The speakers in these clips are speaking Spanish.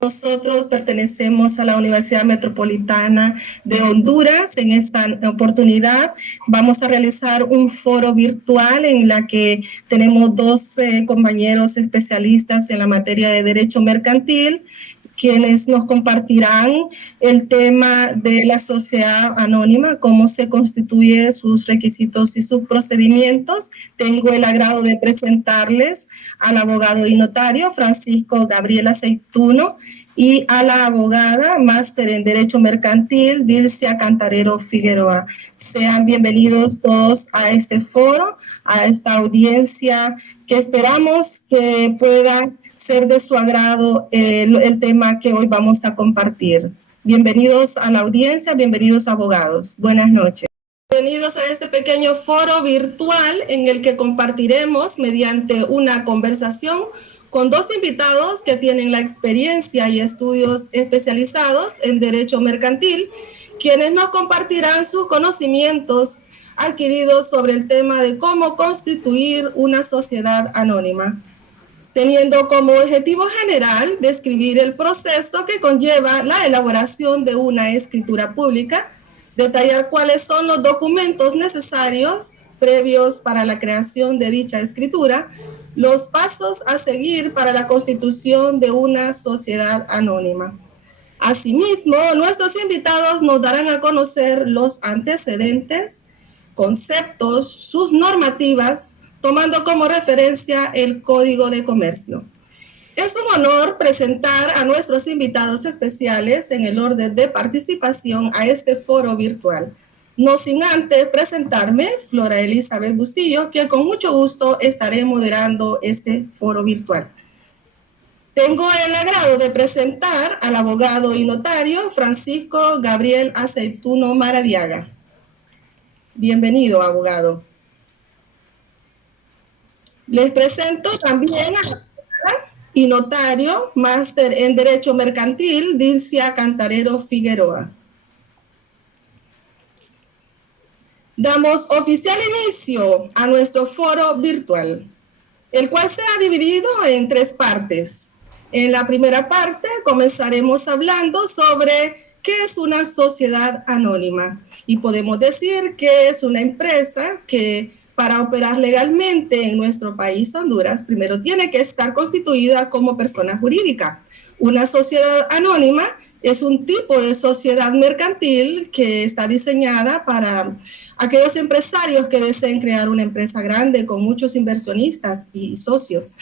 Nosotros pertenecemos a la Universidad Metropolitana de Honduras. En esta oportunidad vamos a realizar un foro virtual en la que tenemos dos compañeros especialistas en la materia de derecho mercantil, quienes nos compartirán el tema de la sociedad anónima, cómo se constituye, sus requisitos y sus procedimientos. Tengo el agrado de presentarles al abogado y notario Francisco Gabriel Aceituno y a la abogada máster en Derecho Mercantil Dilcia Cantarero Figueroa. Sean bienvenidos todos a este foro, a esta audiencia que esperamos que pueda ser de su agrado el tema que hoy vamos a compartir. Bienvenidos a la audiencia, bienvenidos abogados. Buenas noches. Bienvenidos a este pequeño foro virtual en el que compartiremos mediante una conversación con dos invitados que tienen la experiencia y estudios especializados en derecho mercantil, quienes nos compartirán sus conocimientos adquiridos sobre el tema de cómo constituir una sociedad anónima, teniendo como objetivo general describir el proceso que conlleva la elaboración de una escritura pública, detallar cuáles son los documentos necesarios previos para la creación de dicha escritura, los pasos a seguir para la constitución de una sociedad anónima. Asimismo, nuestros invitados nos darán a conocer los antecedentes, conceptos, sus normativas, tomando como referencia el Código de Comercio. Es un honor presentar a nuestros invitados especiales en el orden de participación a este foro virtual. No sin antes presentarme, Flora Elizabeth Bustillo, que con mucho gusto estaré moderando este foro virtual. Tengo el agrado de presentar al abogado y notario Francisco Gabriel Aceituno Maradiaga. Bienvenido, abogado. Les presento también a la abogada y notario, máster en Derecho Mercantil, Dilcia Cantarero Figueroa. Damos oficial inicio a nuestro foro virtual, el cual se ha dividido en tres partes. En la primera parte comenzaremos hablando sobre qué es una sociedad anónima, y podemos decir que es una empresa que para operar legalmente en nuestro país, Honduras, primero tiene que estar constituida como persona jurídica. Una sociedad anónima es un tipo de sociedad mercantil que está diseñada para aquellos empresarios que deseen crear una empresa grande con muchos inversionistas y socios.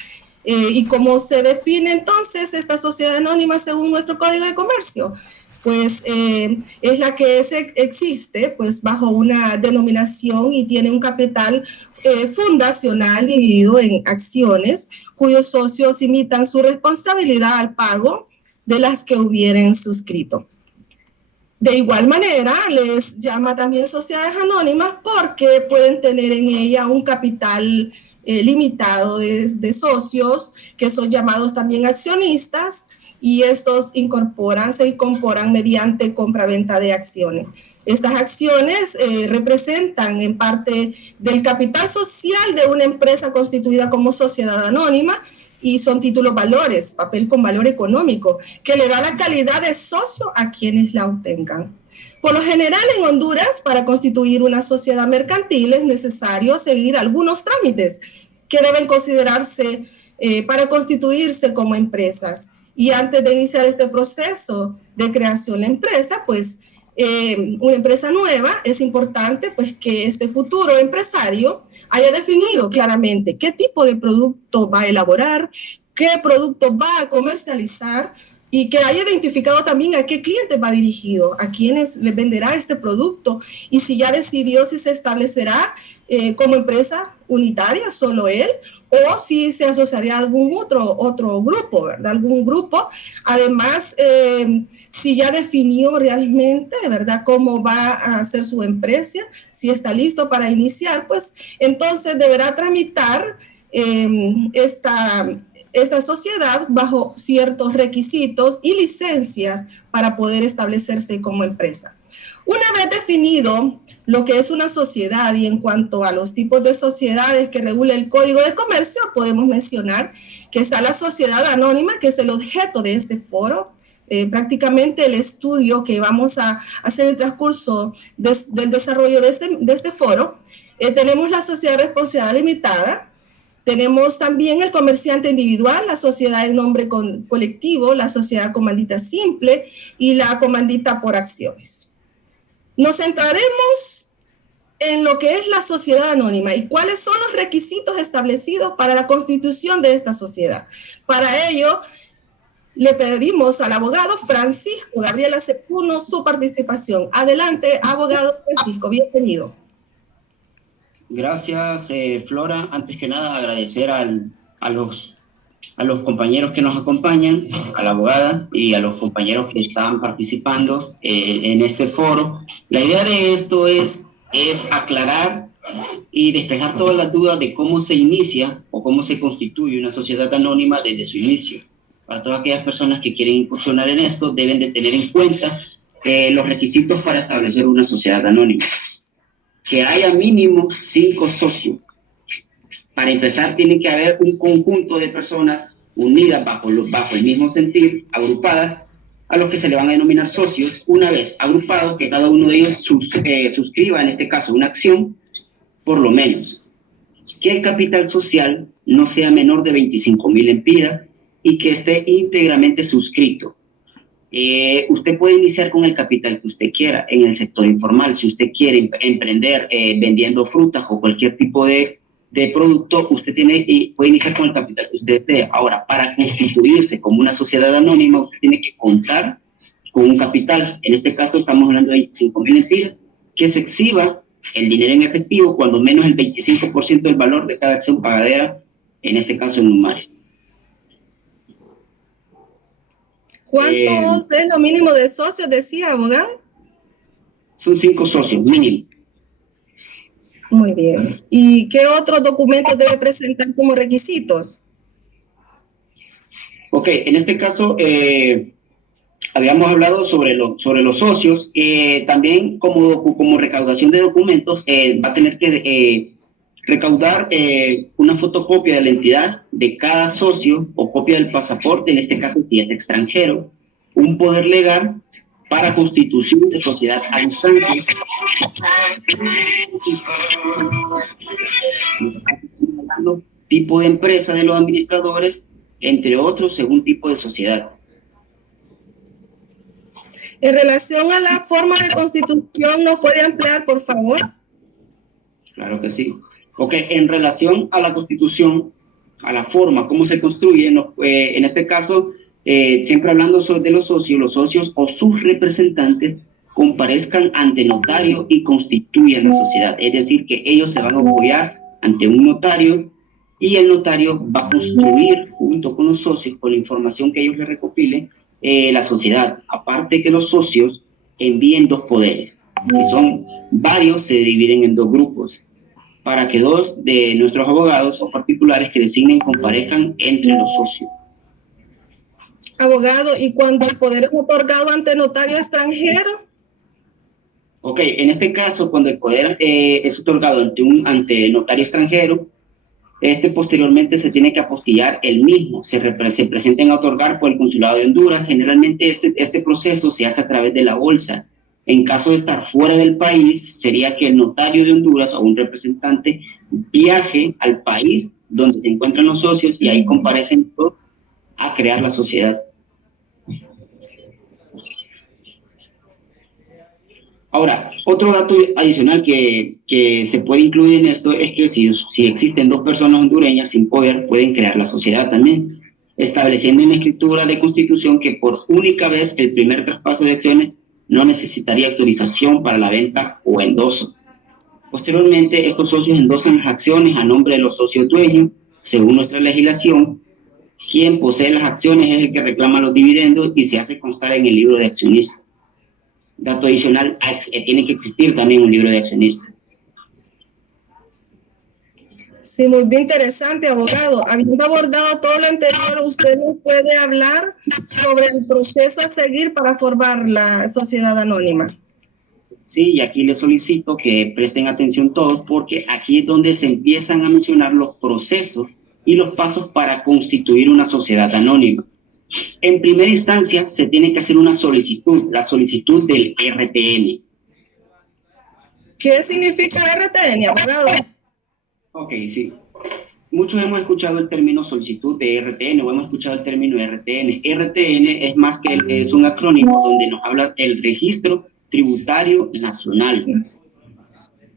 ¿Y cómo se define entonces esta sociedad anónima según nuestro Código de Comercio? Pues es la que existe pues bajo una denominación y tiene un capital fundacional dividido en acciones cuyos socios imitan su responsabilidad al pago de las que hubieran suscrito. De igual manera, les llama también sociedades anónimas porque pueden tener en ella un capital limitado de socios que son llamados también accionistas, y estos se incorporan mediante compra-venta de acciones. Estas acciones representan en parte del capital social de una empresa constituida como sociedad anónima, y son títulos valores, papel con valor económico, que le da la calidad de socio a quienes la obtengan. Por lo general, en Honduras, para constituir una sociedad mercantil es necesario seguir algunos trámites que deben considerarse para constituirse como empresas. Y antes de iniciar este proceso de creación de empresa, pues una empresa nueva, es importante pues que este futuro empresario haya definido claramente qué tipo de producto va a elaborar, qué producto va a comercializar, y que haya identificado también a qué cliente va dirigido, a quiénes les venderá este producto, y si ya decidió si se establecerá como empresa unitaria, solo él, o si se asociaría a algún otro grupo, ¿verdad? Algún grupo. Además, si ya definió realmente, ¿verdad?, cómo va a hacer su empresa, si está listo para iniciar, pues entonces deberá tramitar esta sociedad bajo ciertos requisitos y licencias para poder establecerse como empresa. Una vez definido lo que es una sociedad y en cuanto a los tipos de sociedades que regula el Código de Comercio, podemos mencionar que está la sociedad anónima, que es el objeto de este foro. Prácticamente el estudio que vamos a hacer en el transcurso del desarrollo de este foro. Tenemos la sociedad responsabilidad limitada, tenemos también el comerciante individual, la sociedad en nombre colectivo, la sociedad comandita simple y la comandita por acciones. Nos centraremos en lo que es la sociedad anónima y cuáles son los requisitos establecidos para la constitución de esta sociedad. Para ello, le pedimos al abogado Francisco Gabriela Cepuno su participación. Adelante, abogado Francisco, bienvenido. Gracias, Flora. Antes que nada, agradecer a los compañeros que nos acompañan, a la abogada y a los compañeros que están participando en este foro. La idea de esto es aclarar y despejar todas las dudas de cómo se inicia o cómo se constituye una sociedad anónima desde su inicio. Para todas aquellas personas que quieren incursionar en esto, deben de tener en cuenta los requisitos para establecer una sociedad anónima. Que haya mínimo 5 socios. Para empezar, tiene que haber un conjunto de personas unidas bajo el mismo sentir, agrupadas, a los que se le van a denominar socios. Una vez agrupados, que cada uno de ellos suscriba, en este caso, una acción, por lo menos. Que el capital social no sea menor de 25.000 empiras y que esté íntegramente suscrito. Usted puede iniciar con el capital que usted quiera en el sector informal. Si usted quiere emprender vendiendo frutas o cualquier tipo de producto, usted puede iniciar con el capital que usted desea. Ahora, para constituirse como una sociedad anónima, usted tiene que contar con un capital. En este caso estamos hablando de 25.000 empiras, que se exhiba el dinero en efectivo, cuando menos el 25% del valor de cada acción pagadera, en este caso en Numaria. ¿Cuántos es lo mínimo de socios, decía, abogado? Son 5 socios, mínimo. Muy bien. ¿Y qué otros documentos debe presentar como requisitos? Ok, en este caso habíamos hablado sobre los socios. También como recaudación de documentos va a tener que recaudar una fotocopia de la entidad de cada socio o copia del pasaporte, en este caso si es extranjero, un poder legal para constitución de sociedad a distancia, tipo de empresa de los administradores, entre otros, según tipo de sociedad. En relación a la forma de constitución, ¿nos puede ampliar, por favor? Claro que sí. Ok, en relación a la constitución, a la forma, cómo se construye, en este caso, siempre hablando de los socios o sus representantes comparezcan ante notario y constituyan la sociedad. Es decir, que ellos se van a apoyar ante un notario y el notario va a construir junto con los socios, con la información que ellos le recopilen, la sociedad. Aparte que los socios envíen 2 poderes. Si son varios, se dividen en 2 grupos, para que 2 de nuestros abogados o particulares que designen comparezcan entre los socios. Abogado, ¿y cuando el poder es otorgado ante notario extranjero? Ok, en este caso, cuando el poder es otorgado ante notario extranjero, posteriormente se tiene que apostillar el mismo. Se presenten a otorgar por el Consulado de Honduras. Generalmente este proceso se hace a través de la bolsa. En caso de estar fuera del país, sería que el notario de Honduras o un representante viaje al país donde se encuentran los socios y ahí comparecen todos a crear la sociedad. Ahora, otro dato adicional que se puede incluir en esto es que si existen 2 personas hondureñas sin poder, pueden crear la sociedad también, estableciendo en la escritura de constitución que por única vez el primer traspaso de acciones no necesitaría autorización para la venta o endoso. Posteriormente, estos socios endosan las acciones a nombre de los socios dueños, según nuestra legislación. Quien posee las acciones es el que reclama los dividendos y se hace constar en el libro de accionistas. Dato adicional, tiene que existir también un libro de accionistas. Sí, muy bien interesante, abogado. Habiendo abordado todo lo anterior, ¿usted nos puede hablar sobre el proceso a seguir para formar la sociedad anónima? Sí, y aquí les solicito que presten atención todos porque aquí es donde se empiezan a mencionar los procesos y los pasos para constituir una sociedad anónima. En primera instancia, se tiene que hacer una solicitud, la solicitud del RTN. ¿Qué significa RTN, abogado? Ok, sí. Muchos hemos escuchado el término solicitud de RTN o hemos escuchado el término RTN. RTN es más que es un acrónimo donde nos habla el Registro Tributario Nacional.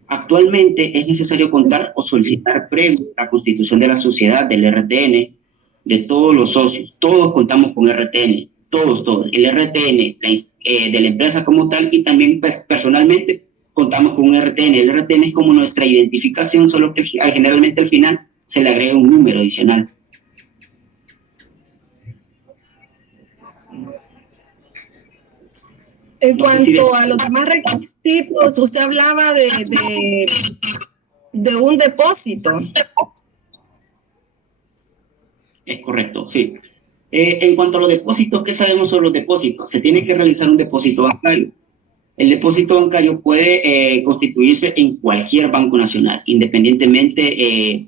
Actualmente es necesario contar o solicitar previo a la constitución de la sociedad del RTN de todos los socios. Todos contamos con RTN, todos. El RTN de la empresa como tal y también pues, personalmente contamos con un RTN. El RTN es como nuestra identificación, solo que generalmente al final se le agrega un número adicional. En cuanto a los demás requisitos, usted hablaba de un depósito. Es correcto, sí. En cuanto a los depósitos, ¿qué sabemos sobre los depósitos? Se tiene que realizar un depósito bancario. El depósito bancario puede constituirse en cualquier banco nacional, independientemente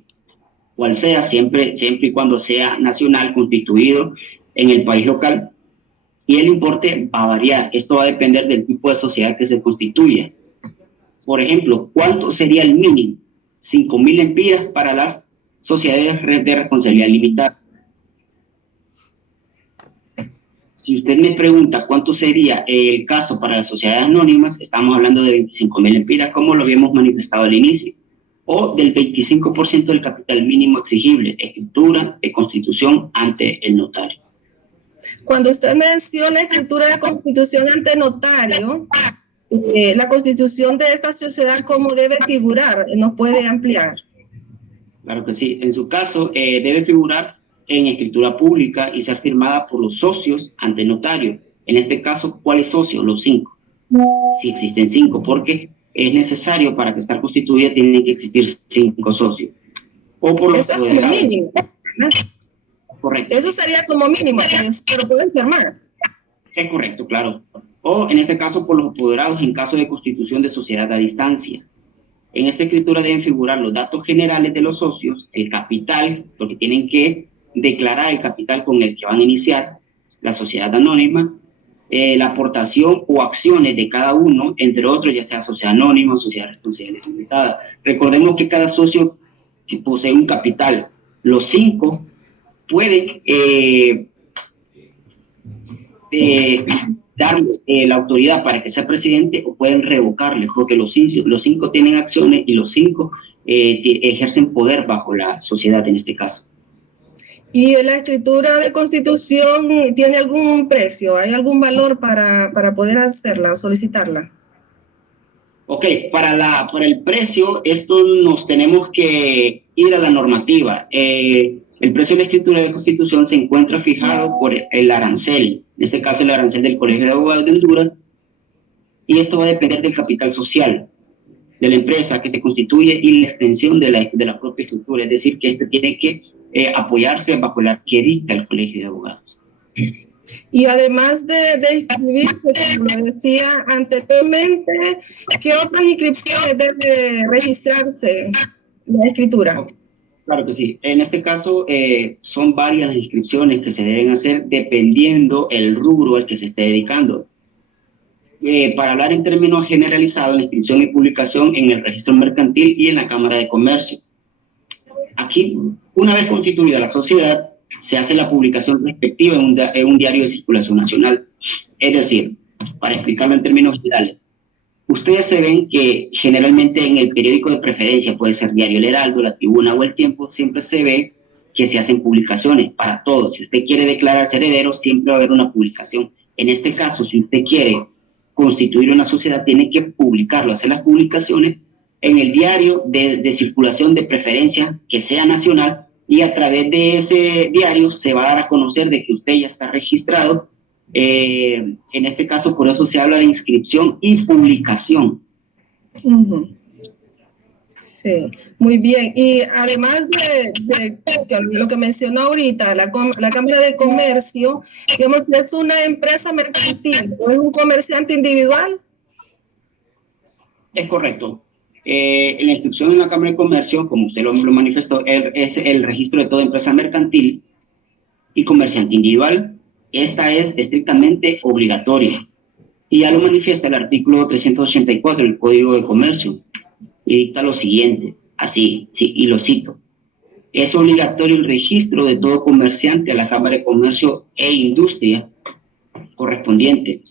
cual sea, siempre y cuando sea nacional, constituido en el país local. Y el importe va a variar. Esto va a depender del tipo de sociedad que se constituya. Por ejemplo, ¿cuánto sería el mínimo? 5.000 lempiras para las sociedades de responsabilidad limitada. Si usted me pregunta cuánto sería el caso para las sociedades anónimas, estamos hablando de 25.000 lempiras, como lo habíamos manifestado al inicio, o del 25% del capital mínimo exigible, escritura de constitución ante el notario. Cuando usted menciona escritura de constitución ante notario, la constitución de esta sociedad, ¿cómo debe figurar? ¿Nos puede ampliar? Claro que sí. En su caso, debe figurar en escritura pública y ser firmada por los socios ante notario. En este caso, ¿cuáles socios? Los 5. Si existen 5, porque es necesario para que estar constituida tienen que existir 5 socios. O por los apoderados. Eso es como mínimo, ¿no? Correcto. Eso sería como mínimo, pero pueden ser más. Es correcto, claro. O en este caso por los apoderados en caso de constitución de sociedad a distancia. En esta escritura deben figurar los datos generales de los socios, el capital, porque tienen que declarar el capital con el que van a iniciar la sociedad anónima, la aportación o acciones de cada uno, entre otros, ya sea sociedad anónima o sociedad responsable limitada. Recordemos que cada socio posee un capital. Los 5 pueden darle la autoridad para que sea presidente o pueden revocarle, porque los 5 tienen acciones y los 5 ejercen poder bajo la sociedad en este caso. ¿Y la escritura de constitución tiene algún precio? ¿Hay algún valor para poder hacerla o solicitarla? Ok, para el precio, esto nos tenemos que ir a la normativa. El precio de la escritura de constitución se encuentra fijado por el arancel, en este caso el arancel del Colegio de Abogados de Honduras, y esto va a depender del capital social de la empresa que se constituye y la extensión de la propia escritura, es decir, que este tiene que apoyarse bajo la que dicta el Colegio de Abogados. Y además de inscribirse, como lo decía anteriormente, ¿qué otras inscripciones debe registrarse la escritura? Claro que sí. En este caso, son varias las inscripciones que se deben hacer dependiendo el rubro al que se esté dedicando. Para hablar en términos generalizados, la inscripción y publicación en el registro mercantil y en la Cámara de Comercio. Aquí, una vez constituida la sociedad, se hace la publicación respectiva en un diario de circulación nacional. Es decir, para explicarlo en términos generales, ustedes se ven que generalmente en el periódico de preferencia, puede ser Diario El Heraldo, La Tribuna o El Tiempo, siempre se ve que se hacen publicaciones para todos. Si usted quiere declararse heredero, siempre va a haber una publicación. En este caso, si usted quiere constituir una sociedad, tiene que publicarlo, hacer las publicaciones en el diario de circulación de preferencia que sea nacional, y a través de ese diario se va a dar a conocer de que usted ya está registrado. En este caso, por eso se habla de inscripción y publicación. Sí, muy bien. Y además de lo que mencionó ahorita, la Cámara de Comercio, digamos, ¿es una empresa mercantil o es un comerciante individual? Es correcto. La inscripción en la Cámara de Comercio, como usted lo manifestó, es el registro de toda empresa mercantil y comerciante individual. Esta es estrictamente obligatoria. Y ya lo manifiesta el artículo 384 del Código de Comercio. Y dicta lo siguiente, así, sí, y lo cito. Es obligatorio el registro de todo comerciante a la Cámara de Comercio e Industria correspondiente.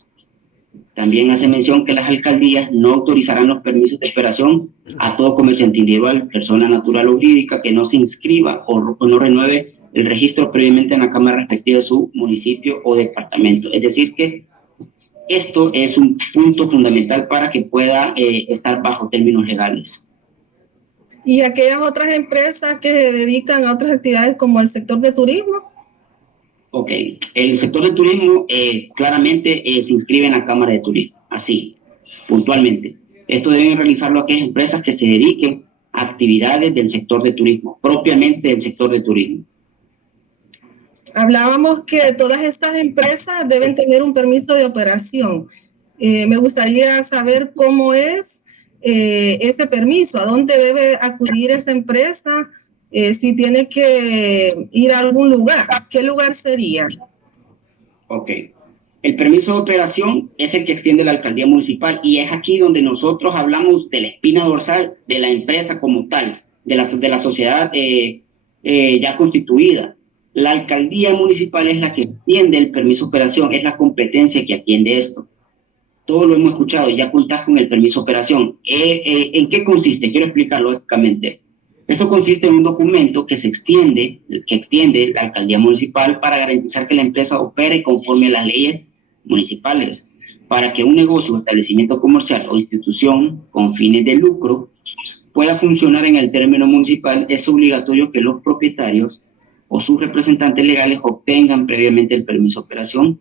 También hace mención que las alcaldías no autorizarán los permisos de operación a todo comerciante individual, persona natural o jurídica que no se inscriba o no renueve el registro previamente en la Cámara respectiva de su municipio o departamento. Es decir que esto es un punto fundamental para que pueda estar bajo términos legales. ¿Y aquellas otras empresas que se dedican a otras actividades como el sector de turismo? Ok, el sector de turismo claramente se inscribe en la Cámara de Turismo, así, puntualmente. Esto deben realizarlo aquellas empresas que se dediquen a actividades del sector de turismo, propiamente del sector de turismo. Hablábamos que todas estas empresas deben tener un permiso de operación. Me gustaría saber cómo es este permiso, a dónde debe acudir esta empresa, si tiene que ir a algún lugar. ¿Qué lugar sería? Ok. El permiso de operación es el que extiende la alcaldía municipal y es aquí donde nosotros hablamos de la espina dorsal de la empresa como tal, de la sociedad ya constituida. La alcaldía municipal es la que extiende el permiso de operación, es la competencia que atiende esto. Todo lo hemos escuchado, ya contás con el permiso de operación. ¿En qué consiste? Quiero explicarlo básicamente. Esto consiste en un documento que extiende la alcaldía municipal para garantizar que la empresa opere conforme a las leyes municipales. Para que un negocio, establecimiento comercial o institución con fines de lucro pueda funcionar en el término municipal, es obligatorio que los propietarios o sus representantes legales obtengan previamente el permiso de operación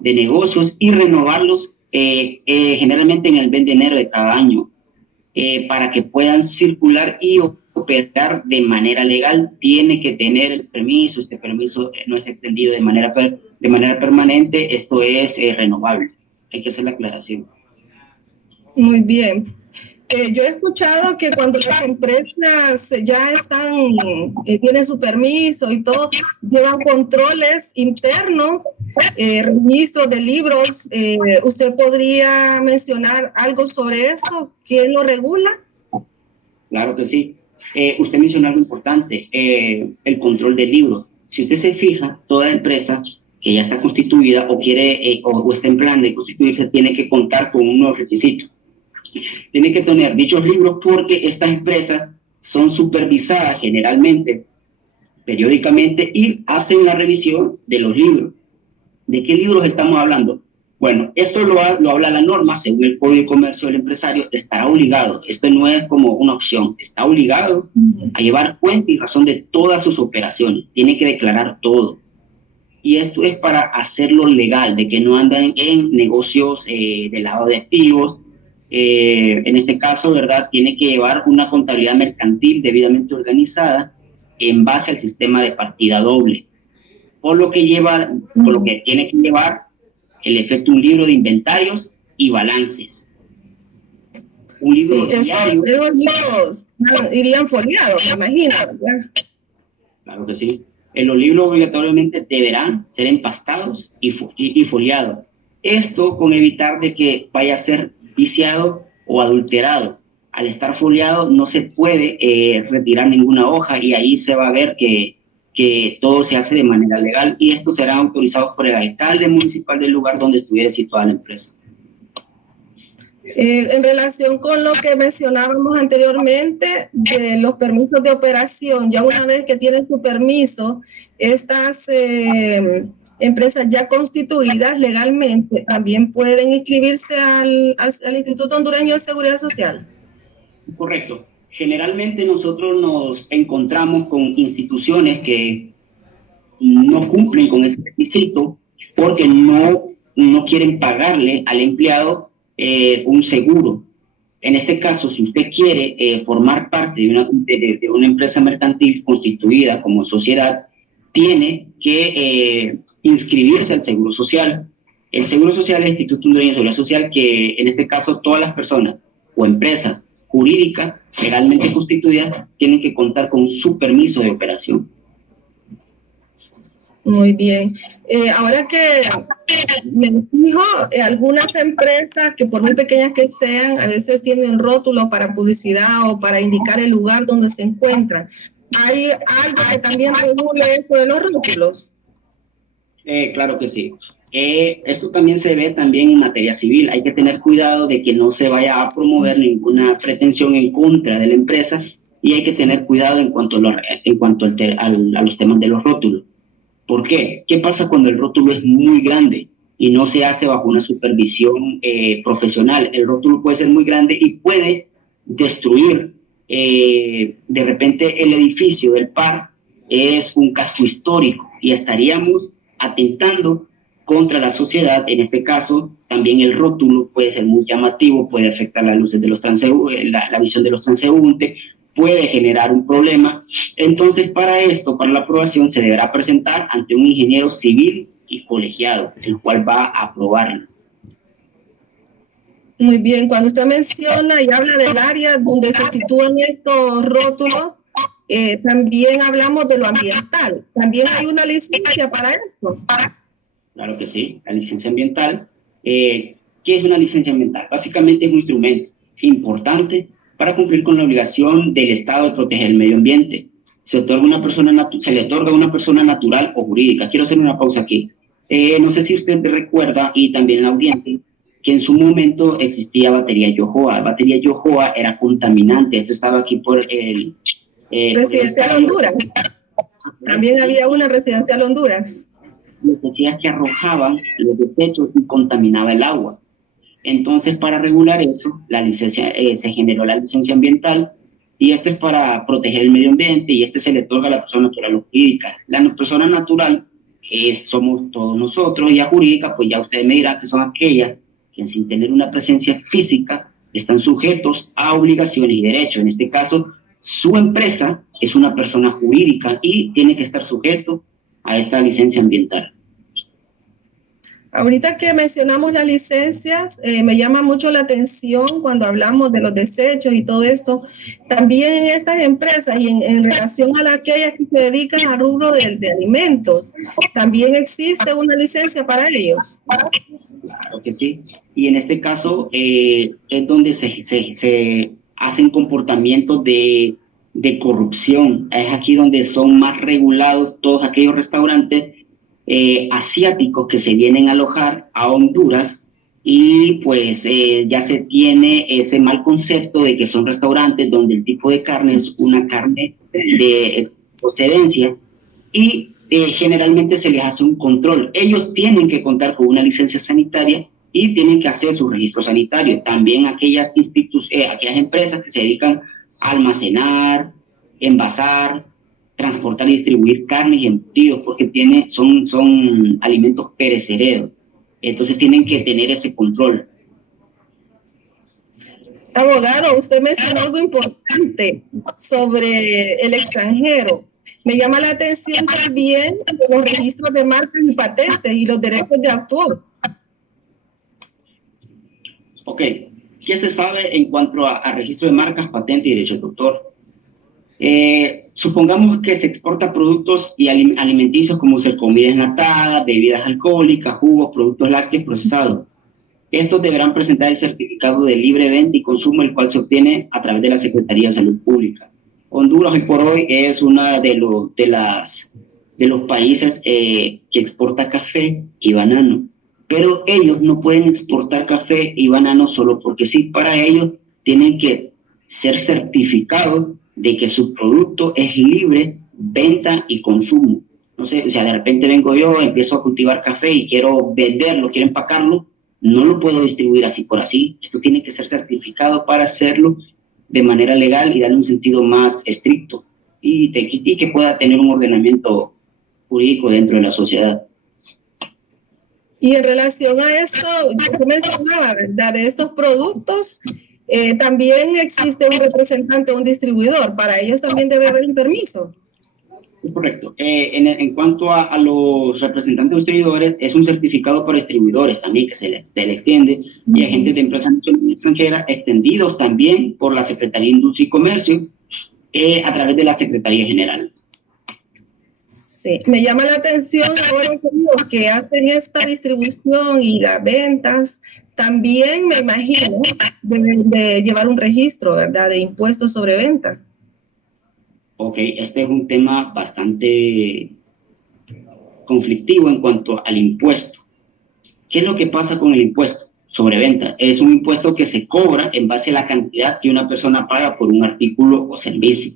de negocios y renovarlos generalmente en el mes de enero de cada año para que puedan circular y operar de manera legal. Tiene que tener el permiso. Este permiso no es extendido de manera permanente, esto es renovable. Hay que hacer la aclaración. Muy bien. Yo he escuchado que cuando las empresas ya están, tienen su permiso y todo, llevan controles internos, registros de libros. ¿Usted podría mencionar algo sobre eso? ¿Quién lo regula? Claro que sí. Usted mencionó algo importante, el control del libro. Si usted se fija, toda empresa que ya está constituida o quiere o está en plan de constituirse tiene que contar con unos requisitos. Tiene que tener dichos libros porque estas empresas son supervisadas generalmente, periódicamente, y hacen la revisión de los libros. ¿De qué libros estamos hablando? Bueno, esto lo habla la norma, según el Código de Comercio del empresario, estará obligado, esto no es como una opción, está obligado a llevar cuenta y razón de todas sus operaciones, tiene que declarar todo. Y esto es para hacerlo legal, de que no andan en negocios de lavado de activos. En este caso, ¿verdad? Tiene que llevar una contabilidad mercantil debidamente organizada en base al sistema de partida doble. Por lo que tiene que llevar el efecto un libro de inventarios y balances. Un libro diario. Esos libros irían foliados, me imagino, ¿verdad? Claro que sí. Los libros obligatoriamente deberán ser empastados y foliados. Esto con evitar de que vaya a ser viciado o adulterado. Al estar foliado no se puede retirar ninguna hoja y ahí se va a ver que todo se hace de manera legal y estos serán autorizados por el alcalde municipal del lugar donde estuviera situada la empresa. En relación con lo que mencionábamos anteriormente de los permisos de operación, ya una vez que tienen su permiso, estas empresas ya constituidas legalmente también pueden inscribirse al Instituto Hondureño de Seguridad Social. Correcto. Generalmente nosotros nos encontramos con instituciones que no cumplen con ese requisito porque no quieren pagarle al empleado un seguro. En este caso, si usted quiere formar parte de una empresa mercantil constituida como sociedad, tiene que inscribirse al Seguro Social. El Seguro Social es el Instituto Hondureño de Seguridad Social, que en este caso todas las personas o empresas jurídicas legalmente constituidas tienen que contar con su permiso de operación. Muy bien. Ahora que me fijo, algunas empresas que por muy pequeñas que sean, a veces tienen rótulos para publicidad o para indicar el lugar donde se encuentran. ¿Hay algo que también regule esto de los rótulos? Claro que sí. Esto también se ve también en materia civil. Hay que tener cuidado de que no se vaya a promover ninguna pretensión en contra de la empresa y hay que tener cuidado en cuanto a los temas de los rótulos. ¿Por qué? ¿Qué pasa cuando el rótulo es muy grande y no se hace bajo una supervisión profesional? El rótulo puede ser muy grande y puede destruir de repente el edificio del PAR. Es un casco histórico y estaríamos atentando contra la sociedad. En este caso, también el rótulo puede ser muy llamativo, puede afectar las luces de los la visión de los transeúntes, puede generar un problema. Entonces, para esto, para la aprobación, se deberá presentar ante un ingeniero civil y colegiado, el cual va a aprobarlo. Muy bien, cuando usted menciona y habla del área donde se sitúan estos rótulos, también hablamos de lo ambiental. ¿También hay una licencia para esto? Claro que sí, la licencia ambiental. ¿Qué es una licencia ambiental? Básicamente es un instrumento importante para cumplir con la obligación del Estado de proteger el medio ambiente. Se le otorga a una persona natural o jurídica. Quiero hacer una pausa aquí. No sé si usted recuerda, y también la audiencia, que en su momento existía batería Yohoa. Batería Yohoa era contaminante. Esto estaba aquí por el... Residencial Honduras. También había una Residencial Honduras. Les decía que arrojaban los desechos y contaminaba el agua. Entonces, para regular eso, se generó la licencia ambiental, y esto es para proteger el medio ambiente, y se le otorga a la persona natural o jurídica. La persona natural somos todos nosotros, y la jurídica, pues ya ustedes me dirán que son aquellas que sin tener una presencia física están sujetos a obligaciones y derechos. En este caso, su empresa es una persona jurídica y tiene que estar sujeto a esta licencia ambiental. Ahorita que mencionamos las licencias, me llama mucho la atención cuando hablamos de los desechos y todo esto. También en estas empresas y en relación a aquellas que se dedican al rubro de alimentos, ¿también existe una licencia para ellos? Claro que sí. Y en este caso es donde se hacen comportamientos de corrupción. Es aquí donde son más regulados todos aquellos restaurantes asiáticos que se vienen a alojar a Honduras, y pues ya se tiene ese mal concepto de que son restaurantes donde el tipo de carne es una carne de procedencia, y generalmente se les hace un control. Ellos tienen que contar con una licencia sanitaria y tienen que hacer su registro sanitario. También aquellas empresas que se dedican a almacenar, envasar, transportar y distribuir carnes y embutidos, porque son alimentos perecederos. Entonces tienen que tener ese control. Abogado, usted mencionó algo importante sobre el extranjero. Me llama la atención también los registros de marcas y patentes y los derechos de autor. Ok, ¿qué se sabe en cuanto a registro de marcas, patentes y derechos de autor? Supongamos que se exporta productos y alimenticios como comidas enlatadas, bebidas alcohólicas, jugos, productos lácteos procesados. Estos deberán presentar el certificado de libre venta y consumo, el cual se obtiene a través de la Secretaría de Salud Pública. Honduras hoy por hoy es uno de los países que exporta café y banano, pero ellos no pueden exportar café y banano solo porque sí. Para ellos tienen que ser certificados de que su producto es libre venta y consumo. No sé, o sea, de repente vengo yo, empiezo a cultivar café y quiero venderlo, quiero empacarlo, no lo puedo distribuir así por así. Esto tiene que ser certificado para hacerlo de manera legal y darle un sentido más estricto y que pueda tener un ordenamiento jurídico dentro de la sociedad. Y en relación a eso, yo mencionaba, ¿verdad?, de estos productos, también existe un representante, un distribuidor. Para ellos también debe haber un permiso. Correcto. En cuanto a los representantes distribuidores, es un certificado para distribuidores también que se le extiende, y agentes de empresas extranjeras extendidos también por la Secretaría de Industria y Comercio a través de la Secretaría General. Sí, me llama la atención ahora que los que hacen esta distribución y las ventas, también me imagino de llevar un registro, ¿verdad?, de impuestos sobre venta. Ok, este es un tema bastante conflictivo en cuanto al impuesto. ¿Qué es lo que pasa con el impuesto sobre venta? Es un impuesto que se cobra en base a la cantidad que una persona paga por un artículo o servicio,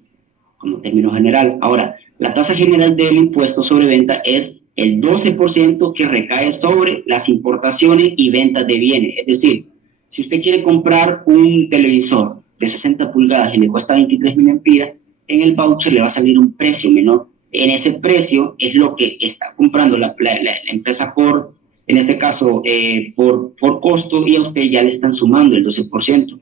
como término general. Ahora, la tasa general del impuesto sobre venta es el 12% que recae sobre las importaciones y ventas de bienes. Es decir, si usted quiere comprar un televisor de 60 pulgadas y le cuesta 23,000 empiras, en el voucher le va a salir un precio menor. En ese precio es lo que está comprando la empresa por, en este caso, por costo, y a usted ya le están sumando el 12%.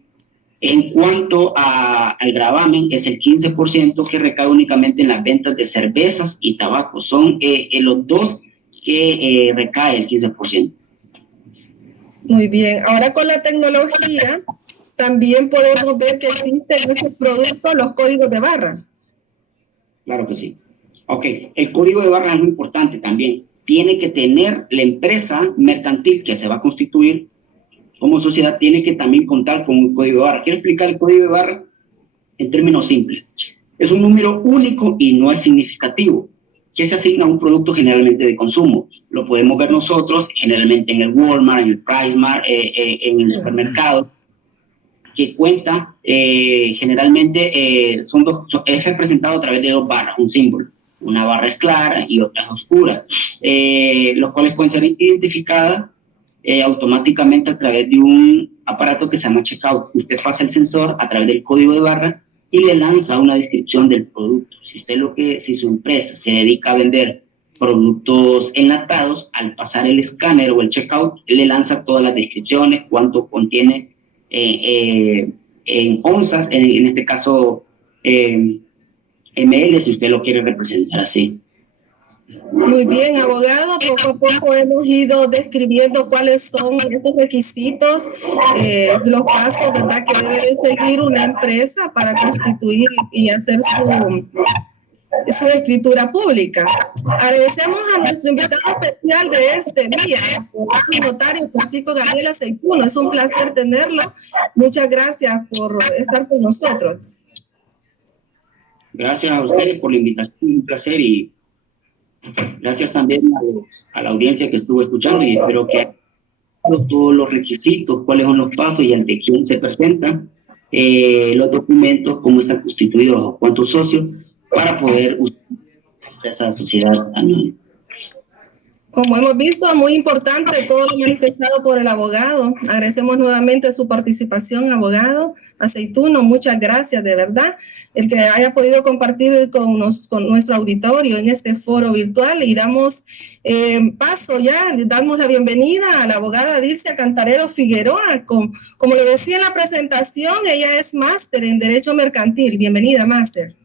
En cuanto al gravamen, es el 15% que recae únicamente en las ventas de cervezas y tabaco. Son los dos que recae el 15%. Muy bien. Ahora con la tecnología, también podemos ver que existen en esos productos los códigos de barra. Claro que sí. Ok, el código de barra es muy importante también. Tiene que tener la empresa mercantil que se va a constituir como sociedad, tiene que también contar con un código de barra. Quiero explicar el código de barra en términos simples. Es un número único y no es significativo, que se asigna a un producto generalmente de consumo. Lo podemos ver nosotros generalmente en el Walmart, en el PriceMart, en el supermercado, que cuenta generalmente es representado a través de dos barras, un símbolo. Una barra es clara y otra es oscura, los cuales pueden ser identificadas automáticamente a través de un aparato que se llama checkout. Usted pasa el sensor a través del código de barra y le lanza una descripción del producto. Si su empresa se dedica a vender productos enlatados, al pasar el escáner o el checkout, le lanza todas las descripciones, cuánto contiene en onzas, en este caso ml, si usted lo quiere representar así. Muy bien, abogado, poco a poco hemos ido describiendo cuáles son esos requisitos, los pasos, ¿verdad?, que debe seguir una empresa para constituir y hacer su escritura pública. Agradecemos a nuestro invitado especial de este día, el notario Francisco Gabriel Aceituno. Es un placer tenerlo. Muchas gracias por estar con nosotros. Gracias a ustedes por la invitación, un placer, y gracias también a la audiencia que estuvo escuchando, y espero que todos los requisitos, cuáles son los pasos y ante quién se presentan los documentos, cómo están constituidos, cuántos socios, para poder usar esa sociedad anónima. Como hemos visto, muy importante todo lo manifestado por el abogado. Agradecemos nuevamente su participación, abogado Aceituno. Muchas gracias, de verdad, el que haya podido compartir con nuestro auditorio en este foro virtual. Y damos paso ya, le damos la bienvenida a la abogada Dilcia Cantarero Figueroa. Como le decía en la presentación, ella es máster en Derecho Mercantil. Bienvenida, máster.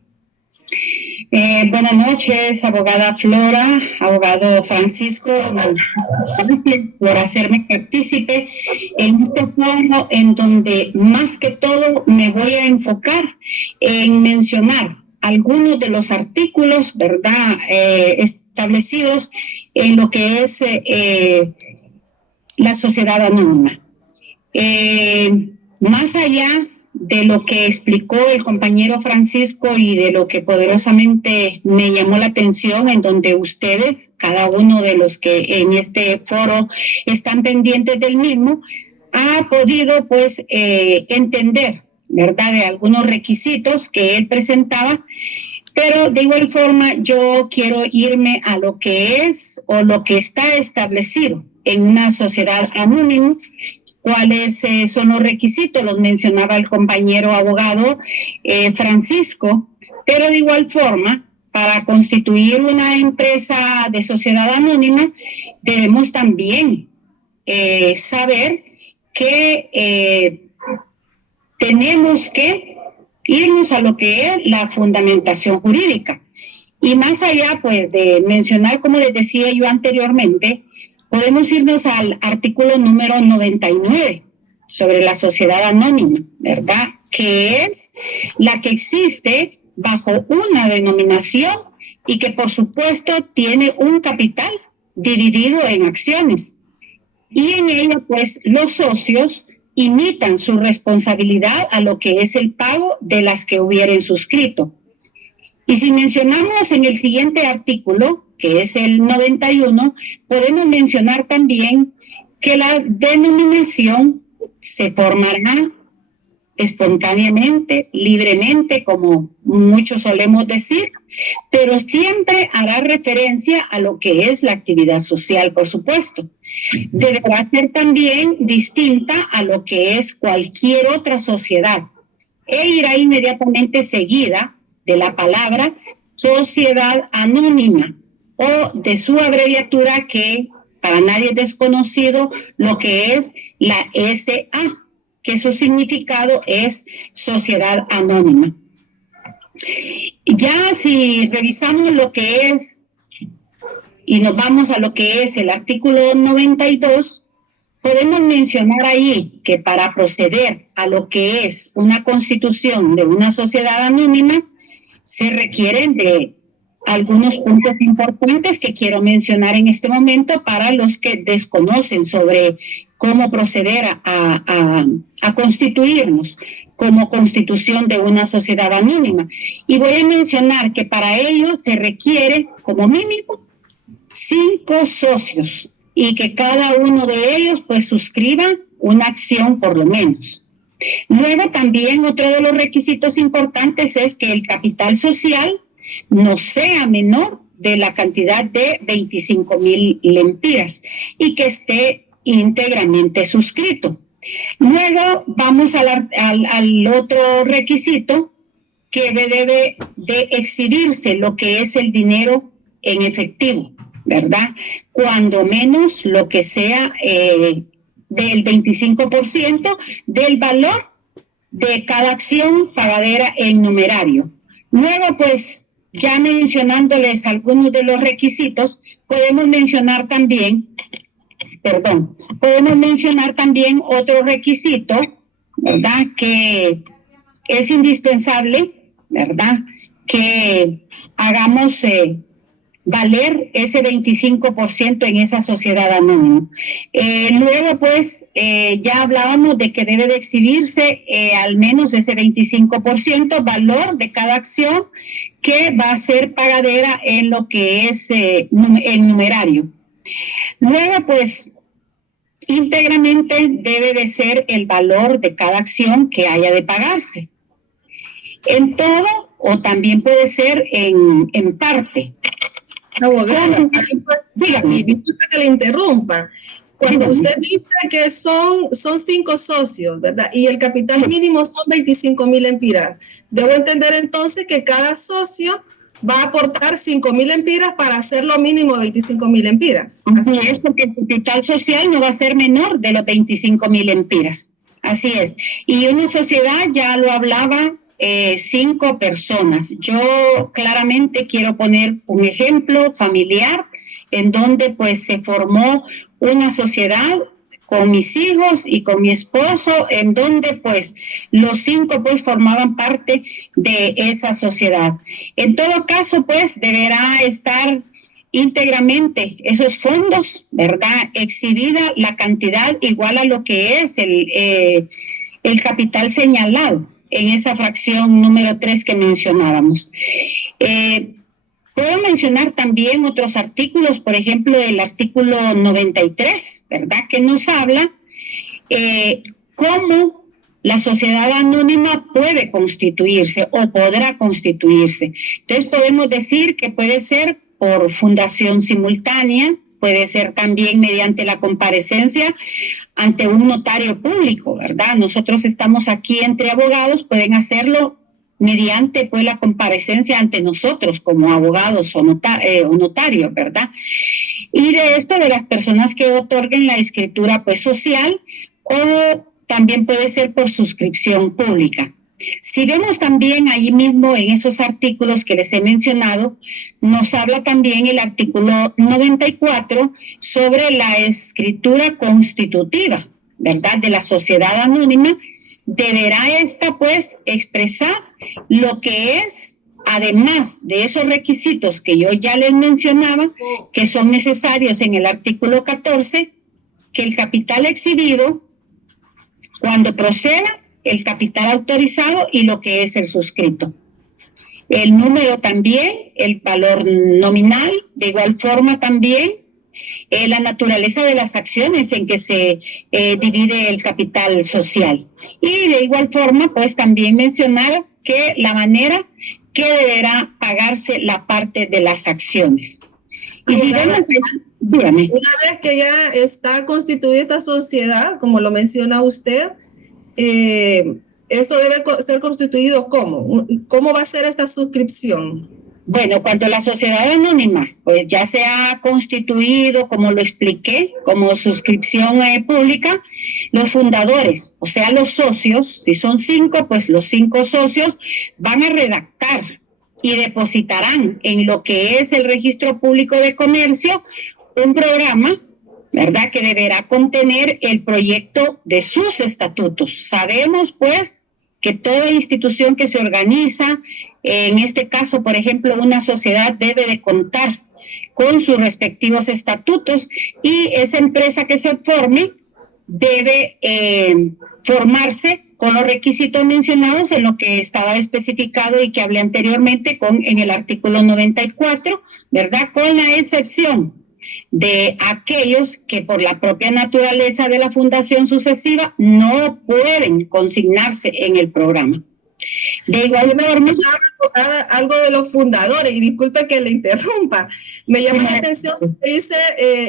Buenas noches, abogada Flora, abogado Francisco, por hacerme partícipe en este foro en donde más que todo me voy a enfocar en mencionar algunos de los artículos, ¿verdad?, establecidos en lo que es la sociedad anónima. Más allá de lo que explicó el compañero Francisco y de lo que poderosamente me llamó la atención, en donde ustedes, cada uno de los que en este foro están pendientes del mismo, ha podido pues entender, ¿verdad?, de algunos requisitos que él presentaba. Pero de igual forma yo quiero irme a lo que es o lo que está establecido en una sociedad anónima. ¿Cuáles son los requisitos? Los mencionaba el compañero abogado Francisco, pero de igual forma, para constituir una empresa de sociedad anónima, debemos también saber que tenemos que irnos a lo que es la fundamentación jurídica. Y más allá, pues, de mencionar, como les decía yo anteriormente, podemos irnos al artículo número 99 sobre la sociedad anónima, ¿verdad? Que es la que existe bajo una denominación y que, por supuesto, tiene un capital dividido en acciones. Y en ella, pues, los socios imitan su responsabilidad a lo que es el pago de las que hubieran suscrito. Y si mencionamos en el siguiente artículo, que es el 91, podemos mencionar también que la denominación se formará espontáneamente, libremente, como muchos solemos decir, pero siempre hará referencia a lo que es la actividad social, por supuesto. Deberá ser también distinta a lo que es cualquier otra sociedad e irá inmediatamente seguida de la palabra sociedad anónima o de su abreviatura, que para nadie es desconocido, lo que es la SA, que su significado es sociedad anónima. Ya si revisamos lo que es y nos vamos a lo que es el artículo 92, podemos mencionar ahí que para proceder a lo que es una constitución de una sociedad anónima se requieren de algunos puntos importantes que quiero mencionar en este momento para los que desconocen sobre cómo proceder a constituirnos como constitución de una sociedad anónima. Y voy a mencionar que para ello se requiere como mínimo 5 socios y que cada uno de ellos pues suscriba una acción por lo menos. Luego también otro de los requisitos importantes es que el capital social no sea menor de la cantidad de 25,000 lempiras y que esté íntegramente suscrito. Luego vamos al otro requisito, que debe de exhibirse lo que es el dinero en efectivo, ¿verdad? Cuando menos lo que sea del 25% del valor de cada acción pagadera en numerario. Luego, pues, ya mencionándoles algunos de los requisitos, podemos mencionar también otro requisito, ¿verdad? Que es indispensable, ¿verdad? Que hagamos valer ese 25% en esa sociedad anónima. Luego, pues, ya hablábamos de que debe de exhibirse al menos ese 25% valor de cada acción que va a ser pagadera en lo que es el numerario. Luego, pues, íntegramente debe de ser el valor de cada acción que haya de pagarse. En todo, o también puede ser en parte. Abogada, y disculpe que le interrumpa. Cuando usted dice que son 5 socios, ¿verdad? Y el capital mínimo son 25,000 lempiras, debo entender entonces que cada socio va a aportar 5,000 lempiras para hacer lo mínimo de 25,000 lempiras. Así es, porque el capital social no va a ser menor de los 25,000 lempiras. Así es. Y una sociedad, ya lo hablaba, 5 personas. Yo claramente quiero poner un ejemplo familiar en donde pues se formó una sociedad con mis hijos y con mi esposo, en donde pues los 5 pues formaban parte de esa sociedad. En todo caso pues deberá estar íntegramente esos fondos, ¿verdad? Exhibida la cantidad igual a lo que es el capital señalado en esa fracción número 3 que mencionábamos. Puedo mencionar también otros artículos, por ejemplo, el artículo 93, ¿verdad? Que nos habla cómo la sociedad anónima puede constituirse o podrá constituirse. Entonces podemos decir que puede ser por fundación simultánea, puede ser también mediante la comparecencia ante un notario público, ¿verdad? Nosotros estamos aquí entre abogados, pueden hacerlo mediante pues la comparecencia ante nosotros como abogados o notarios, ¿verdad? Y de esto de las personas que otorguen la escritura pues social o también puede ser por suscripción pública. Si vemos también ahí mismo en esos artículos que les he mencionado, nos habla también el artículo 94 sobre la escritura constitutiva, ¿verdad?, de la sociedad anónima. Deberá esta, pues, expresar lo que es, además de esos requisitos que yo ya les mencionaba, que son necesarios en el artículo 14, que el capital exhibido, cuando proceda, el capital autorizado y lo que es el suscrito. El número también, el valor nominal, de igual forma también, la naturaleza de las acciones en que se divide el capital social. Y de igual forma, pues también mencionar que la manera que deberá pagarse la parte de las acciones. Y si dígame. Una vez que ya está constituida esta sociedad, como lo menciona usted, esto debe ser constituido ¿cómo? ¿Cómo va a ser esta suscripción? Bueno, cuando la sociedad anónima pues ya se ha constituido, como lo expliqué, como suscripción pública, los fundadores, o sea, los socios, si son 5, pues los 5 socios van a redactar y depositarán en lo que es el Registro Público de Comercio un programa, ¿verdad?, que deberá contener el proyecto de sus estatutos. Sabemos, pues, que toda institución que se organiza, en este caso, por ejemplo, una sociedad debe de contar con sus respectivos estatutos y esa empresa que se forme debe formarse con los requisitos mencionados en lo que estaba especificado y que hablé anteriormente en el artículo 94, ¿verdad?, con la excepción de aquellos que por la propia naturaleza de la fundación sucesiva no pueden consignarse en el programa. De igual forma, algo de los fundadores, y disculpe que le interrumpa, me llama la atención que dice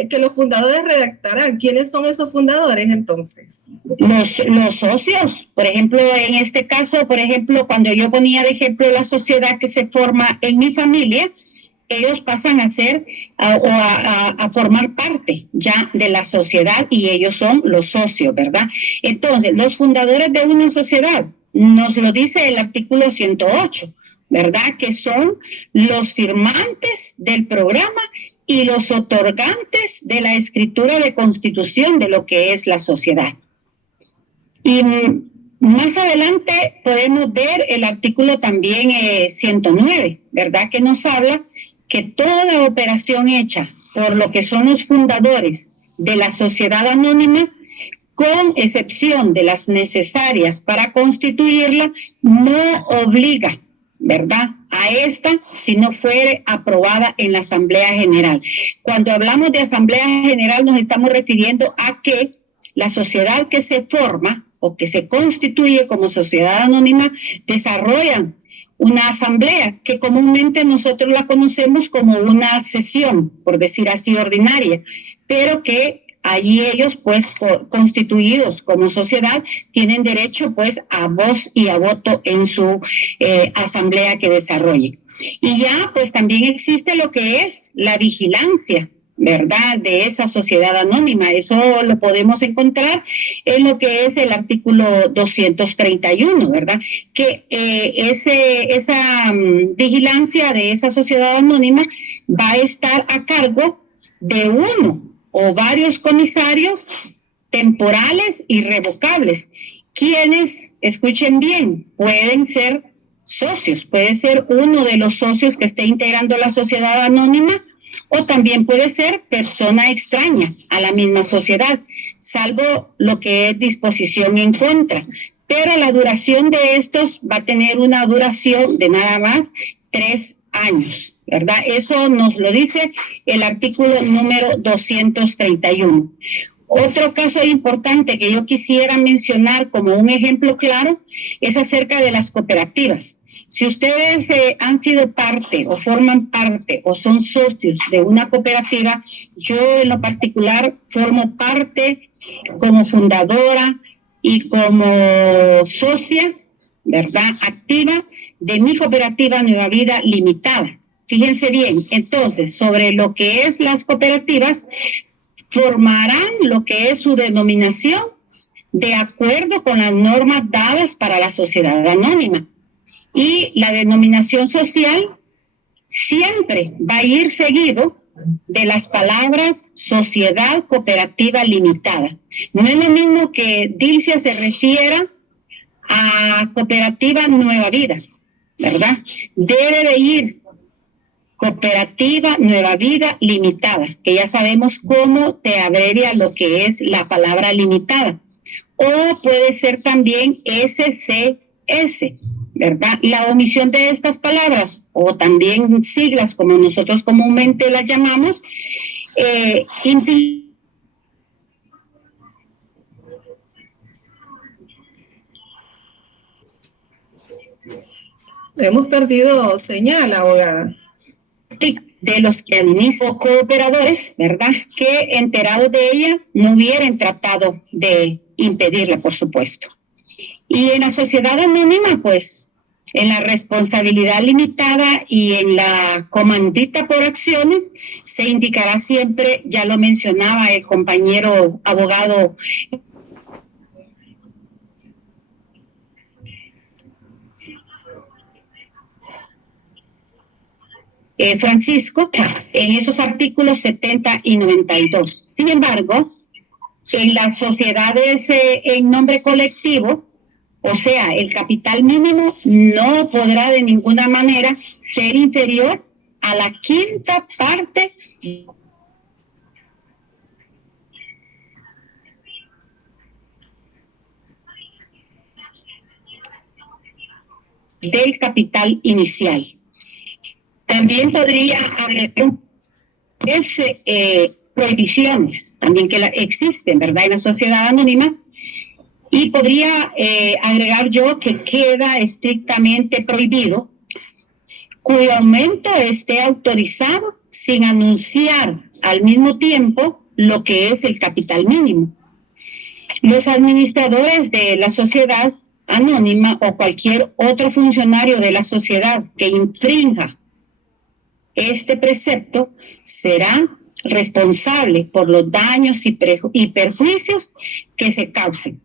que los fundadores redactarán. ¿Quiénes son esos fundadores entonces? Los socios, por ejemplo, en este caso, por ejemplo, cuando yo ponía de ejemplo la sociedad que se forma en mi familia, ellos pasan a ser a formar parte ya de la sociedad y ellos son los socios, ¿verdad? Entonces, los fundadores de una sociedad, nos lo dice el artículo 108, ¿verdad?, que son los firmantes del programa y los otorgantes de la escritura de constitución de lo que es la sociedad. Y más adelante podemos ver el artículo también 109, ¿verdad?, que nos habla que toda operación hecha por lo que son los fundadores de la sociedad anónima, con excepción de las necesarias para constituirla, no obliga, ¿verdad?, a esta si no fuere aprobada en la Asamblea General. Cuando hablamos de Asamblea General nos estamos refiriendo a que la sociedad que se forma o que se constituye como sociedad anónima desarrollan una asamblea que comúnmente nosotros la conocemos como una sesión, por decir así, ordinaria, pero que allí ellos, pues, constituidos como sociedad, tienen derecho, pues, a voz y a voto en su asamblea que desarrolle. Y ya, pues, también existe lo que es la vigilancia, ¿verdad?, de esa sociedad anónima. Eso lo podemos encontrar en lo que es el artículo 231, ¿verdad?, que esa vigilancia de esa sociedad anónima va a estar a cargo de uno o varios comisarios temporales y revocables, quienes, escuchen bien, pueden ser socios, puede ser uno de los socios que esté integrando la sociedad anónima, o también puede ser persona extraña a la misma sociedad, salvo lo que es disposición en contra. Pero la duración de estos va a tener una duración de nada más 3 años, ¿verdad? Eso nos lo dice el artículo número 231. Otro caso importante que yo quisiera mencionar como un ejemplo claro es acerca de las cooperativas. Si ustedes han sido parte o forman parte o son socios de una cooperativa, yo en lo particular formo parte como fundadora y como socia, ¿verdad?, activa de mi cooperativa Nueva Vida Limitada. Fíjense bien, entonces, sobre lo que es las cooperativas, formarán lo que es su denominación de acuerdo con las normas dadas para la sociedad anónima. Y la denominación social siempre va a ir seguido de las palabras sociedad cooperativa limitada. No es lo mismo que Dilcia se refiera a cooperativa Nueva Vida, ¿verdad? Debe de ir cooperativa Nueva Vida limitada, que ya sabemos cómo te abrevia lo que es la palabra limitada. O puede ser también SCS, ¿verdad? La omisión de estas palabras, o también siglas como nosotros comúnmente las llamamos, hemos perdido señal, abogada. De los que administran cooperadores, ¿verdad? Que enterados de ella no hubieran tratado de impedirla, por supuesto. Y en la sociedad anónima, pues, en la responsabilidad limitada y en la comandita por acciones, se indicará siempre, ya lo mencionaba el compañero abogado Francisco, en esos artículos 70 y 92. Sin embargo, en las sociedades en nombre colectivo, o sea, el capital mínimo no podrá de ninguna manera ser inferior a la quinta parte del capital inicial. También podría agregar prohibiciones, también que existen, ¿verdad?, en la sociedad anónima, y podría agregar yo que queda estrictamente prohibido cuyo aumento esté autorizado sin anunciar al mismo tiempo lo que es el capital mínimo. Los administradores de la sociedad anónima o cualquier otro funcionario de la sociedad que infrinja este precepto será responsable por los daños y perjuicios que se causen,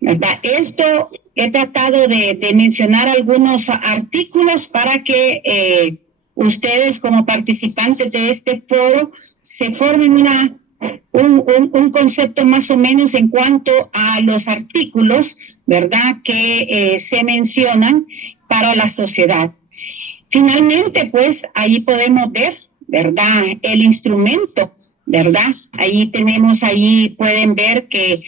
¿verdad? Esto he tratado de mencionar algunos artículos para que ustedes como participantes de este foro se formen un concepto más o menos en cuanto a los artículos, ¿verdad?, que se mencionan para la sociedad. Finalmente, pues, ahí podemos ver, ¿verdad?, el instrumento, ¿verdad? Ahí pueden ver que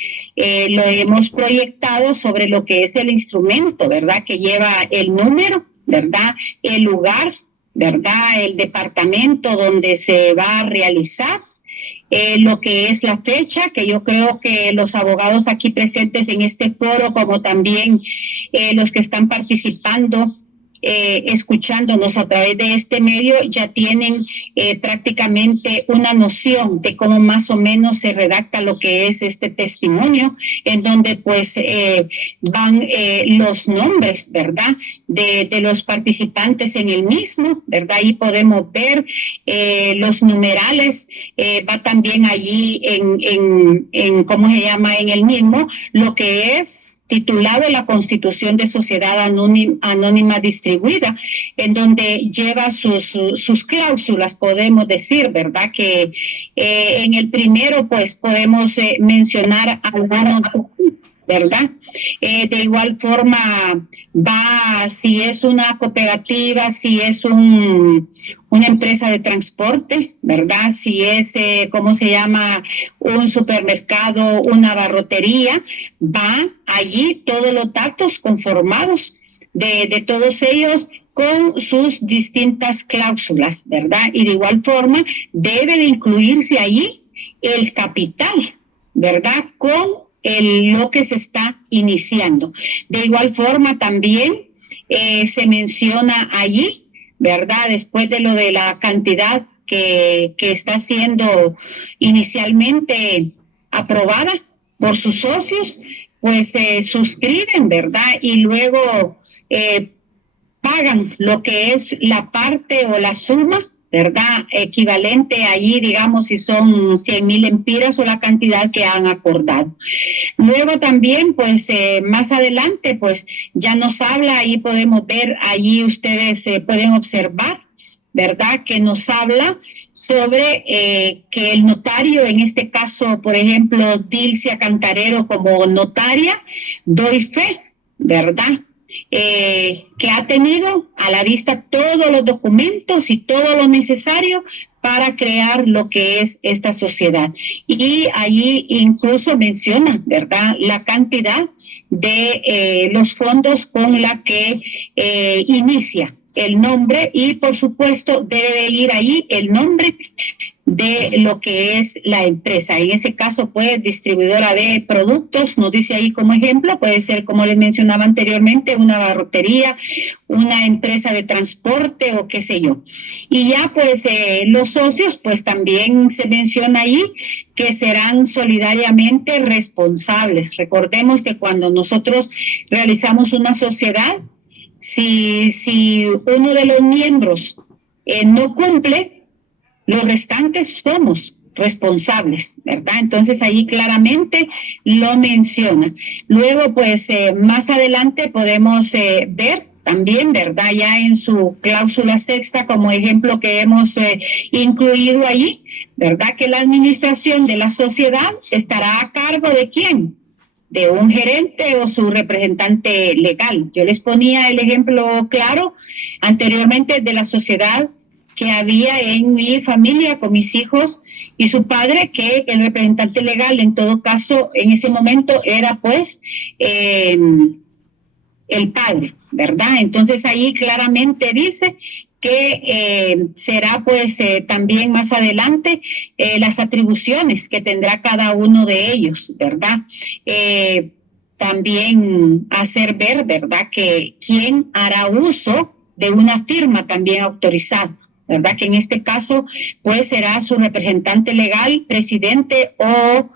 lo hemos proyectado sobre lo que es el instrumento, ¿verdad?, que lleva el número, ¿verdad?, el lugar, ¿verdad?, el departamento donde se va a realizar, lo que es la fecha, que yo creo que los abogados aquí presentes en este foro, como también los que están participando, escuchándonos a través de este medio, ya tienen prácticamente una noción de cómo más o menos se redacta lo que es este testimonio, en donde pues van los nombres, ¿verdad?, de los participantes en el mismo, ¿verdad? Ahí podemos ver los numerales, va también allí en ¿cómo se llama?, en el mismo, lo que es titulado La Constitución de Sociedad Anónima Distribuida, en donde lleva sus cláusulas, podemos decir, ¿verdad? Que en el primero, pues, podemos mencionar algunos, ¿verdad? De igual forma, va si es una cooperativa, si es una empresa de transporte, ¿verdad? Si es, ¿cómo se llama?, un supermercado, una barrotería, va allí todos los datos conformados de todos ellos con sus distintas cláusulas, ¿verdad? Y de igual forma debe de incluirse allí el capital, ¿verdad?, con lo que se está iniciando. De igual forma también se menciona allí, ¿verdad?, después de lo de la cantidad que está siendo inicialmente aprobada por sus socios, pues suscriben, ¿verdad?, y luego pagan lo que es la parte o la suma, ¿verdad? Equivalente allí, digamos, si son 100,000 empiras o la cantidad que han acordado. Luego también, pues, más adelante, pues, ya nos habla, ahí podemos ver, allí ustedes pueden observar, ¿verdad? Que nos habla sobre que el notario, en este caso, por ejemplo, Dilcia Cantarero como notaria, doy fe, ¿verdad? Que ha tenido a la vista todos los documentos y todo lo necesario para crear lo que es esta sociedad. Y allí incluso menciona, ¿verdad?, la cantidad de los fondos con la que inicia el nombre, y por supuesto debe de ir ahí el nombre de lo que es la empresa. En ese caso, pues, distribuidora de productos, nos dice ahí como ejemplo, puede ser, como les mencionaba anteriormente, una barrotería, una empresa de transporte o qué sé yo. Y ya, pues, los socios, pues, también se menciona ahí que serán solidariamente responsables. Recordemos que cuando nosotros realizamos una sociedad, si uno de los miembros no cumple, los restantes somos responsables, ¿verdad? Entonces ahí claramente lo menciona. Luego, pues, más adelante podemos ver también, ¿verdad?, ya en su cláusula sexta como ejemplo que hemos incluido ahí, ¿verdad?, que la administración de la sociedad estará a cargo ¿de quién? De un gerente o su representante legal. Yo les ponía el ejemplo claro anteriormente de la sociedad que había en mi familia con mis hijos y su padre, que el representante legal en todo caso en ese momento era pues el padre, ¿verdad? Entonces ahí claramente dice que será pues también más adelante las atribuciones que tendrá cada uno de ellos, ¿verdad? También hacer ver, ¿verdad?, que quién hará uso de una firma también autorizada, ¿verdad?, que en este caso pues será su representante legal, presidente o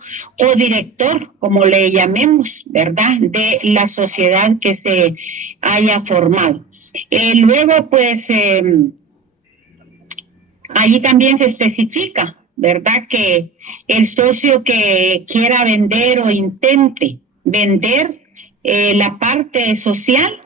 director, como le llamemos, ¿verdad?, de la sociedad que se haya formado. Luego, pues, allí también se especifica, ¿verdad?, que el socio que quiera vender o intente vender la parte social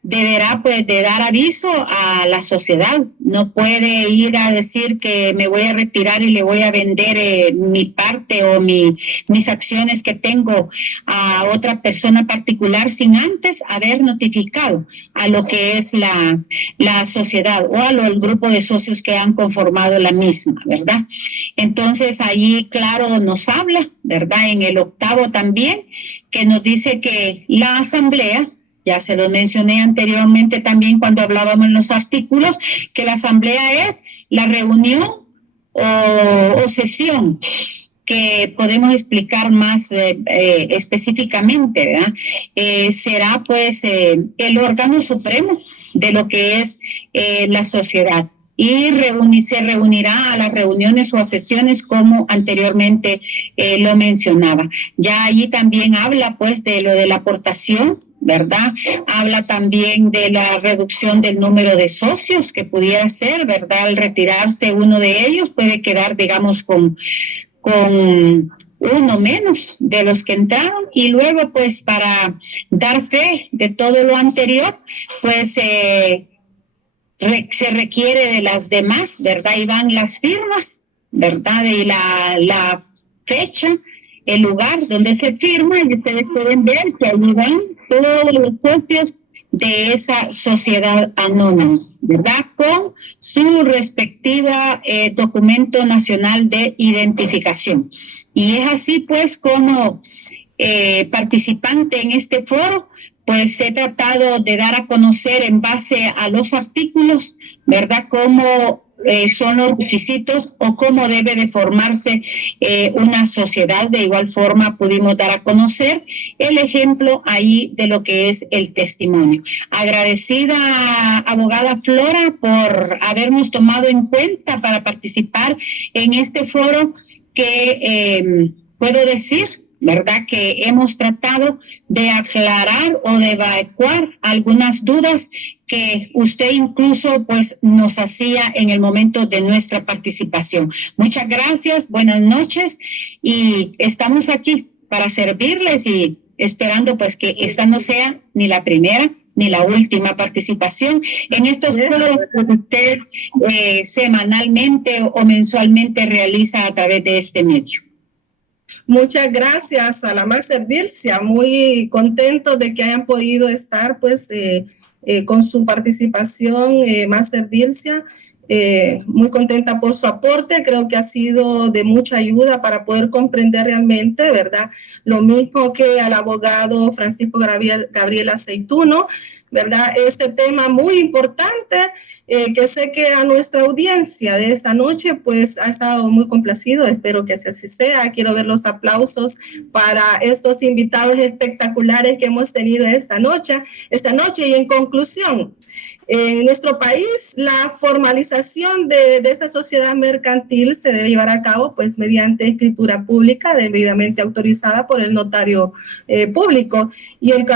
deberá pues de dar aviso a la sociedad. No puede ir a decir que me voy a retirar y le voy a vender mi parte o mis acciones que tengo a otra persona particular sin antes haber notificado a lo que es la sociedad o al grupo de socios que han conformado la misma, ¿verdad? Entonces ahí claro nos habla, ¿verdad?, en el octavo también, que nos dice que la asamblea, ya se lo mencioné anteriormente también cuando hablábamos en los artículos, que la asamblea es la reunión o sesión que podemos explicar más específicamente, ¿verdad? Será pues el órgano supremo de lo que es la sociedad. Y se reunirá a las reuniones o a sesiones como anteriormente lo mencionaba. Ya allí también habla pues de lo de la aportación, ¿verdad? Habla también de la reducción del número de socios que pudiera ser, ¿verdad? Al retirarse uno de ellos puede quedar, digamos, con uno menos de los que entraron, y luego pues para dar fe de todo lo anterior, pues se requiere de las demás, ¿verdad? Y van las firmas, ¿verdad? Y la fecha, el lugar donde se firma, y ustedes pueden ver que ahí van todos los socios de esa sociedad anónima, ¿verdad?, con su respectiva documento nacional de identificación. Y es así pues como participante en este foro, pues he tratado de dar a conocer en base a los artículos, ¿verdad?, cómo son los requisitos o cómo debe de formarse una sociedad. De igual forma pudimos dar a conocer el ejemplo ahí de lo que es el testimonio. Agradecida, abogada Flora, por habernos tomado en cuenta para participar en este foro que puedo decir ¿verdad? Que hemos tratado de aclarar o de evacuar algunas dudas que usted incluso pues nos hacía en el momento de nuestra participación. Muchas gracias, buenas noches y estamos aquí para servirles y esperando pues que esta no sea ni la primera ni la última participación en estos foros que usted semanalmente o mensualmente realiza a través de este medio. Muchas gracias a la Máster Dilcia, muy contentos de que hayan podido estar pues con su participación, Máster Dilcia. Muy contenta por su aporte, creo que ha sido de mucha ayuda para poder comprender realmente, ¿verdad? Lo mismo que al abogado Francisco Gabriel Aceituno, ¿verdad? Este tema muy importante que sé que a nuestra audiencia de esta noche pues ha estado muy complacido, espero que así sea. Quiero ver los aplausos para estos invitados espectaculares que hemos tenido esta noche y en conclusión, en nuestro país, la formalización de esta sociedad mercantil se debe llevar a cabo pues mediante escritura pública debidamente autorizada por el notario público y el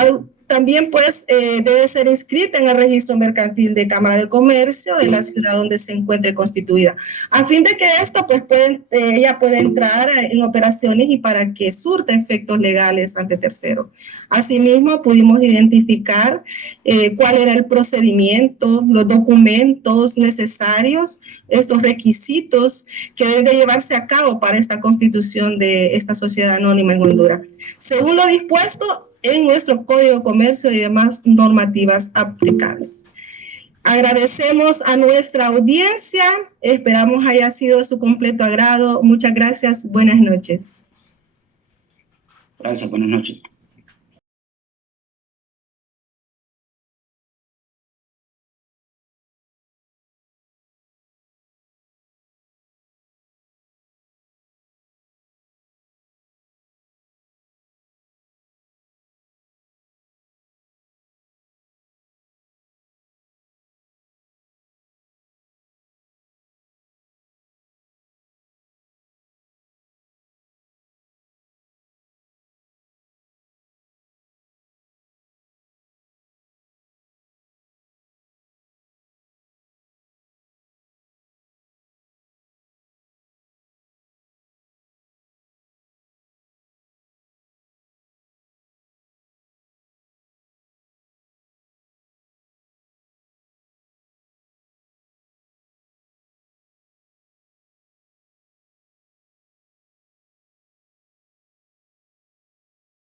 también pues debe ser inscrita en el registro mercantil de Cámara de Comercio de la ciudad donde se encuentre constituida, a fin de que esto pues ella pueda entrar en operaciones y para que surta efectos legales ante terceros. Asimismo, pudimos identificar cuál era el procedimiento, los documentos necesarios, estos requisitos que deben de llevarse a cabo para esta constitución de esta sociedad anónima en Honduras. Según lo dispuesto en nuestro Código de Comercio y demás normativas aplicables. Agradecemos a nuestra audiencia, esperamos haya sido de su completo agrado. Muchas gracias, buenas noches. Gracias, buenas noches.